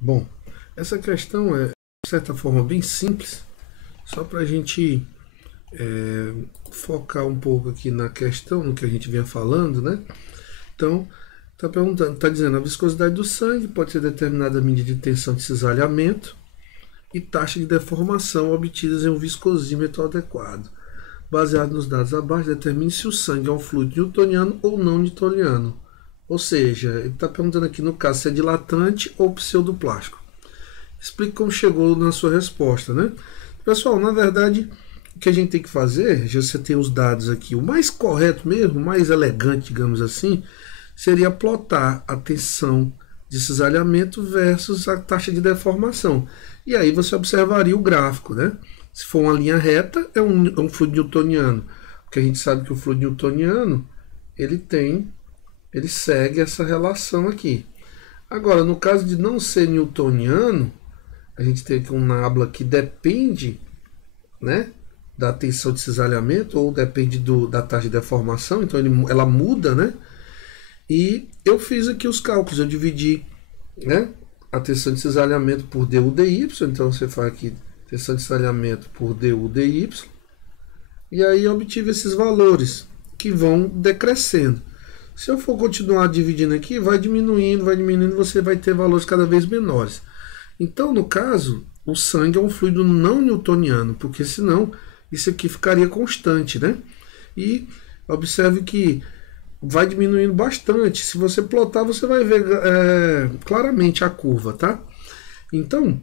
Bom, essa questão é, de certa forma, bem simples, só para a gente focar um pouco aqui na questão, no que a gente vinha falando, né? Então, está perguntando, está dizendo, a viscosidade do sangue pode ser determinada à medida de tensão de cisalhamento e taxa de deformação obtidas em um viscosímetro adequado. Baseado nos dados abaixo, determine se o sangue é um fluido newtoniano ou não newtoniano. Ou seja, ele está perguntando aqui no caso se é dilatante ou pseudoplástico. Explique como chegou na sua resposta, né? Pessoal, na verdade, o que a gente tem que fazer, já você tem os dados aqui, o mais correto mesmo, o mais elegante, digamos assim, seria plotar a tensão de cisalhamento versus a taxa de deformação. E aí você observaria o gráfico, né? Se for uma linha reta, é um fluido newtoniano, porque a gente sabe que o fluido newtoniano, ele segue essa relação aqui. Agora, no caso de não ser newtoniano, a gente tem aqui um nabla que depende, né, da tensão de cisalhamento ou depende da taxa de deformação, então ela muda, né? E eu fiz aqui os cálculos, eu dividi, né, a tensão de cisalhamento por du dy, então você faz aqui tensão de cisalhamento por du dy, e aí eu obtive esses valores que vão decrescendo. Se eu for continuar dividindo aqui, vai diminuindo, você vai ter valores cada vez menores. Então, no caso, o sangue é um fluido não newtoniano, porque senão isso aqui ficaria constante, né? E observe que vai diminuindo bastante. Se você plotar, você vai ver claramente a curva, tá? Então,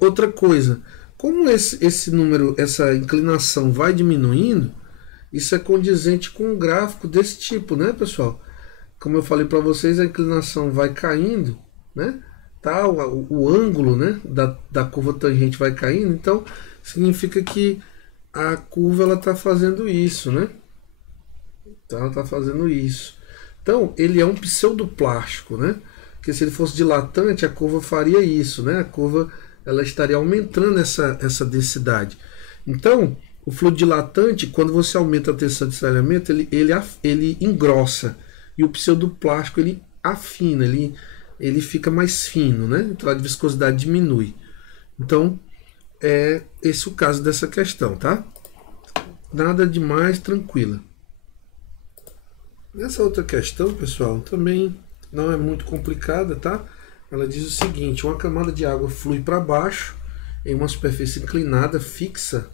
outra coisa, como esse número, essa inclinação vai diminuindo, isso é condizente com um gráfico desse tipo, né, pessoal? Como eu falei para vocês, a inclinação vai caindo, né? Tá, o ângulo, né, da curva tangente vai caindo, então significa que a curva ela está fazendo isso, né? Então ela está fazendo isso. Então ele é um pseudoplástico, né? Porque se ele fosse dilatante, a curva faria isso, né? A curva ela estaria aumentando essa densidade. Então o fluido dilatante, quando você aumenta a tensão de cisalhamento, ele engrossa, e o pseudoplástico ele afina, ele fica mais fino, né? Então a viscosidade diminui. Então é esse o caso dessa questão, tá? Nada demais, tranquila. Essa outra questão, pessoal, também não é muito complicada, tá? Ela diz o seguinte: uma camada de água flui para baixo em uma superfície inclinada fixa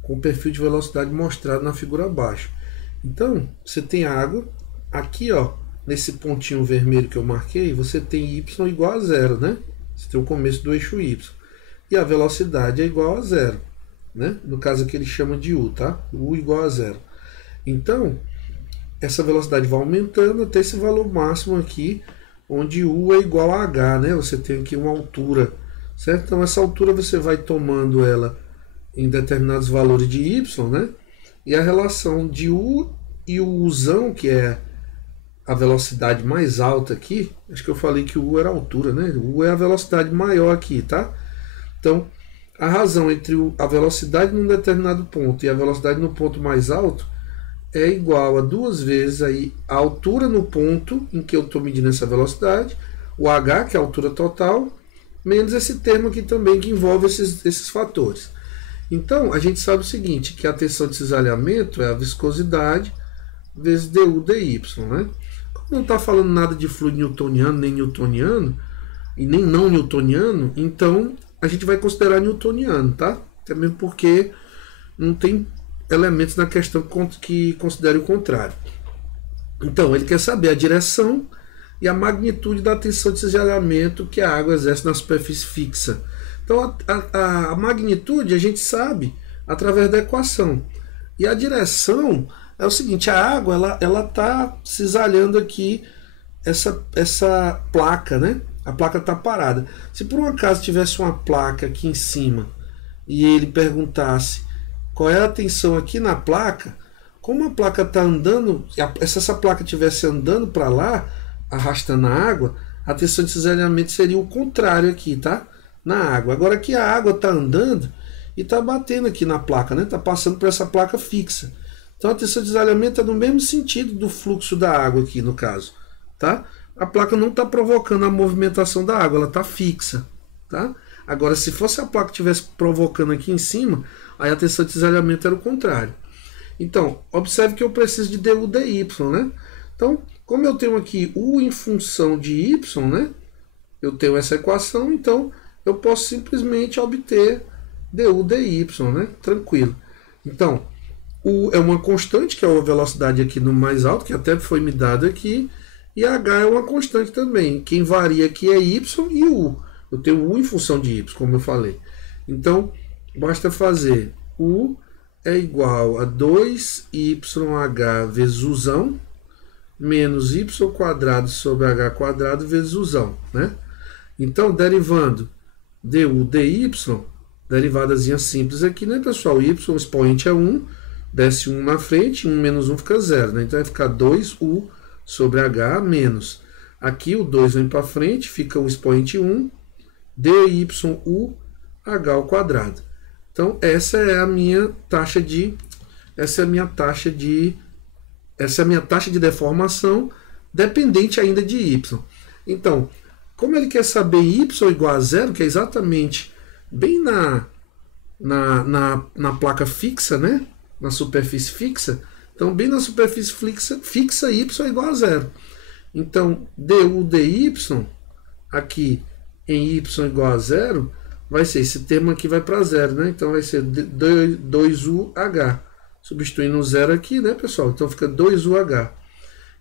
com o perfil de velocidade mostrado na figura abaixo. Então, você tem água aqui, ó, nesse pontinho vermelho que eu marquei, você tem y igual a zero, né? Você tem o começo do eixo y. E a velocidade é igual a zero, né? No caso aqui ele chama de u, tá? U igual a zero. Então, essa velocidade vai aumentando até esse valor máximo aqui, onde u é igual a h, né? Você tem aqui uma altura, certo? Então essa altura você vai tomando ela em determinados valores de y, né? E a relação de u e o uzão, que é a velocidade mais alta aqui, acho que eu falei que o u era a altura, né? O u é a velocidade maior aqui, tá? Então, a razão entre a velocidade num determinado ponto e a velocidade no ponto mais alto é igual a duas vezes aí a altura no ponto em que eu estou medindo essa velocidade, o h, que é a altura total, menos esse termo aqui também que envolve esses fatores. Então, a gente sabe o seguinte, que a tensão de cisalhamento é a viscosidade vezes du dy, né? Como não está falando nada de fluido newtoniano, nem newtoniano, e nem não newtoniano, então a gente vai considerar newtoniano, tá? Até mesmo porque não tem elementos na questão que considerem o contrário. Então, ele quer saber a direção e a magnitude da tensão de cisalhamento que a água exerce na superfície fixa. Então, a magnitude a gente sabe através da equação. E a direção é o seguinte: a água ela está cisalhando aqui essa placa, né? A placa está parada. Se por um acaso tivesse uma placa aqui em cima e ele perguntasse qual é a tensão aqui na placa, como a placa está andando, se essa placa estivesse andando para lá, arrastando a água, a tensão de cisalhamento seria o contrário aqui, tá? Na água. Agora aqui a água está andando e está batendo aqui na placa, né? Está passando por essa placa fixa. Então a tensão de cisalhamento é no mesmo sentido do fluxo da água aqui, no caso, tá? a placa não está provocando a movimentação da água, ela está fixa. Tá? Agora, se fosse a placa que estivesse provocando aqui em cima, aí a tensão de cisalhamento era o contrário. Então, observe que eu preciso de du dy, né? Então, como eu tenho aqui u em função de y, né? Eu tenho essa equação, então eu posso simplesmente obter du dy, né? Tranquilo. Então, u é uma constante, que é a velocidade aqui no mais alto, que até foi me dado aqui, e h é uma constante também. Quem varia aqui é y e u. Eu tenho u em função de y, como eu falei. Então, basta fazer u é igual a 2yh vezes uzão, menos y quadrado sobre h quadrado vezes uzão, né? Então, derivando du dy, derivadazinha simples aqui, né, pessoal? Y, o expoente é 1, desce 1 na frente, 1 menos 1 fica 0, né? Então vai ficar 2u sobre h menos. Aqui o 2 vem para frente, fica o expoente 1, dyu h ao quadrado. Então essa é a minha taxa de deformação dependente ainda de y. Então, como ele quer saber y igual a zero, que é exatamente bem na placa fixa, né? Na superfície fixa, então bem na superfície fixa y é igual a zero. Então du dy aqui em y igual a zero vai ser, esse termo aqui vai para zero, né? Então vai ser 2uh. Substituindo o zero aqui, né, pessoal? Então fica 2uh.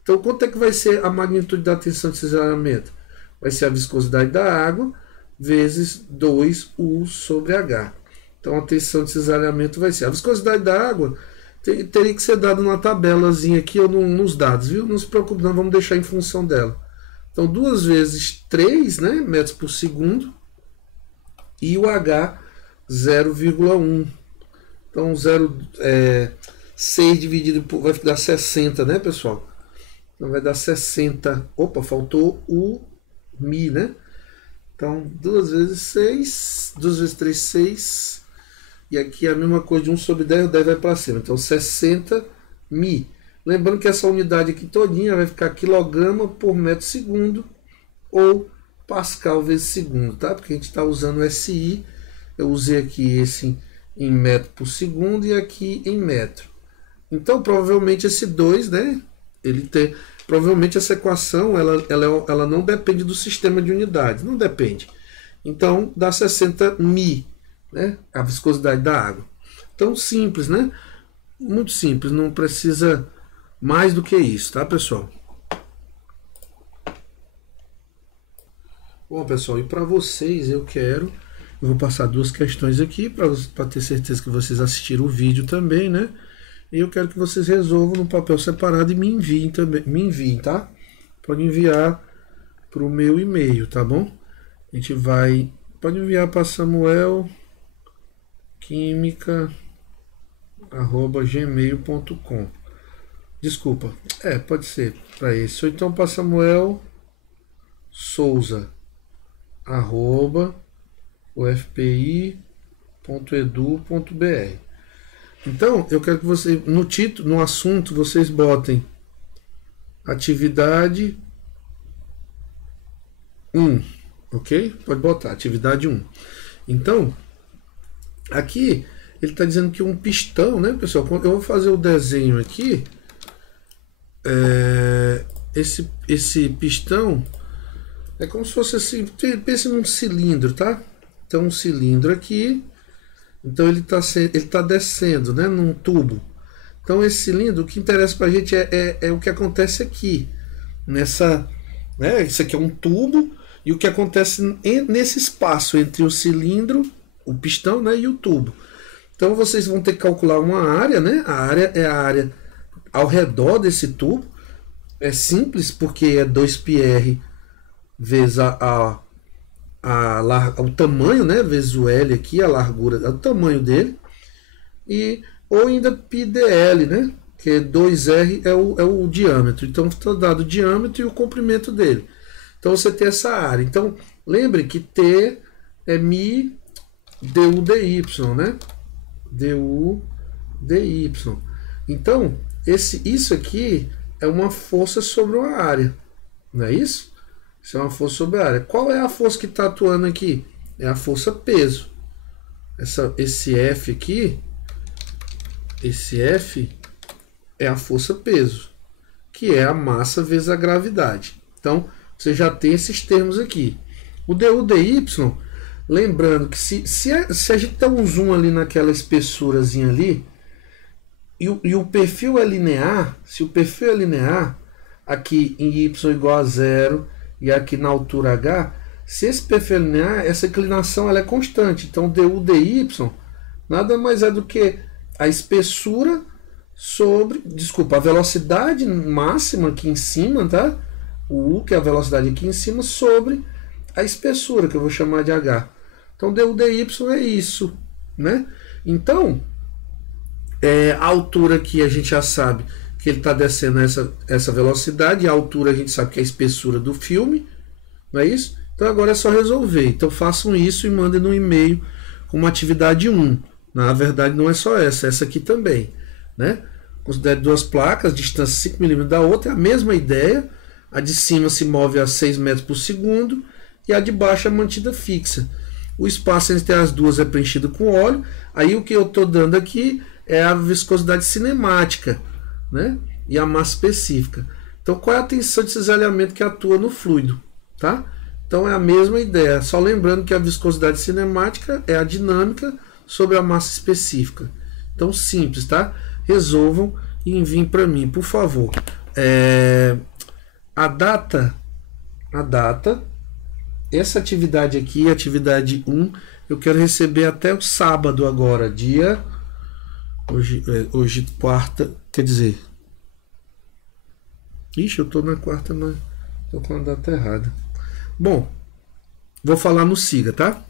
Então quanto é que vai ser a magnitude da tensão de cisalhamento? Vai ser a viscosidade da água vezes 2u sobre h. Então a tensão de cisalhamento vai ser. A viscosidade da água teria que ser dada numa tabelazinha aqui ou nos dados, viu? Não se preocupe, não, vamos deixar em função dela. Então 2 vezes 3, né, metros por segundo, e o h 0,1. Então 6 dividido por, vai dar 60, né, pessoal? Então vai dar 60. Opa, faltou o mi, né? Então 2 vezes 6, 2 vezes 3, 6. E aqui é a mesma coisa de 1 sobre 10, o 10 vai para cima. Então 60 mi. Lembrando que essa unidade aqui todinha vai ficar quilograma por metro segundo ou pascal vezes segundo, tá? Porque a gente está usando o SI. Eu usei aqui esse em metro por segundo e aqui em metro. Então provavelmente esse 2, né? Provavelmente essa equação ela não depende do sistema de unidades, não depende. Então dá 60 mi, né? A viscosidade da água. Então simples, né? Muito simples, não precisa mais do que isso, tá, pessoal? Bom, pessoal, e para vocês eu vou passar 2 questões aqui para ter certeza que vocês assistiram o vídeo também, né? E eu quero que vocês resolvam no papel separado e me enviem também, tá? Pode enviar para o meu e-mail, tá bom? A gente pode enviar para samuelquimica@gmail.com. Desculpa, pode ser para esse, ou então para Samuel Souza @ufpi.edu.br. Então, eu quero que você, no título, no assunto, vocês botem atividade 1, ok? Pode botar, atividade 1. Então, aqui, ele está dizendo que um pistão, né, pessoal? Eu vou fazer o desenho aqui. Esse pistão é como se fosse assim, pense num cilindro, tá? Então um cilindro aqui, então ele tá descendo, né, num tubo. Então esse cilindro, o que interessa para a gente é o que acontece aqui, né? Isso aqui é um tubo, e o que acontece nesse espaço entre o cilindro, o pistão, né, e o tubo. Então vocês vão ter que calcular uma área, né? A área é a área ao redor desse tubo. É simples porque é 2πr vezes o tamanho, né, vezes o L aqui, a largura, o tamanho dele, ou ainda πdl, né, que 2R é o diâmetro. Então está dado o diâmetro e o comprimento dele. Então você tem essa área. Então lembre que T é mi du dy, né? Du dy. Então isso aqui é uma força sobre uma área, Não é isso? Isso é uma força sobre a área. Qual é a força que está atuando aqui? É a força peso. Esse F aqui, esse F é a força peso, que é a massa vezes a gravidade. Então, você já tem esses termos aqui. O du dy, lembrando que se a gente der um zoom ali naquela espessurazinha ali, e o perfil é linear, se o perfil é linear, aqui em y igual a zero e aqui na altura h, se esse perfil é linear, essa inclinação ela é constante. Então, du dy nada mais é do que a espessura sobre, desculpa, a velocidade máxima aqui em cima, tá? O u, que é a velocidade aqui em cima, sobre a espessura, que eu vou chamar de h. Então, du dy é isso, né? Então, a altura aqui a gente já sabe que ele está descendo essa velocidade, a altura a gente sabe que é a espessura do filme, não é isso? Então agora é só resolver. Então façam isso e mandem no e-mail com uma atividade 1. Na verdade não é só essa aqui também, né? Considere duas placas, distância 5 mm da outra, é a mesma ideia. A de cima se move a 6 metros por segundo e a de baixo é mantida fixa. O espaço entre as duas é preenchido com óleo. Aí o que eu estou dando aqui é a viscosidade cinemática, né? E a massa específica. Então, qual é a tensão de cisalhamento que atua no fluido? Tá? Então, é a mesma ideia. Só lembrando que a viscosidade cinemática é a dinâmica sobre a massa específica. Então, simples, tá? Resolvam e enviem para mim, por favor. A data, essa atividade aqui, atividade 1, eu quero receber até o sábado agora, dia... Hoje quarta, quer dizer... Ixi, eu tô na quarta, mas tô com a data errada. Bom, vou falar no SIGA, tá?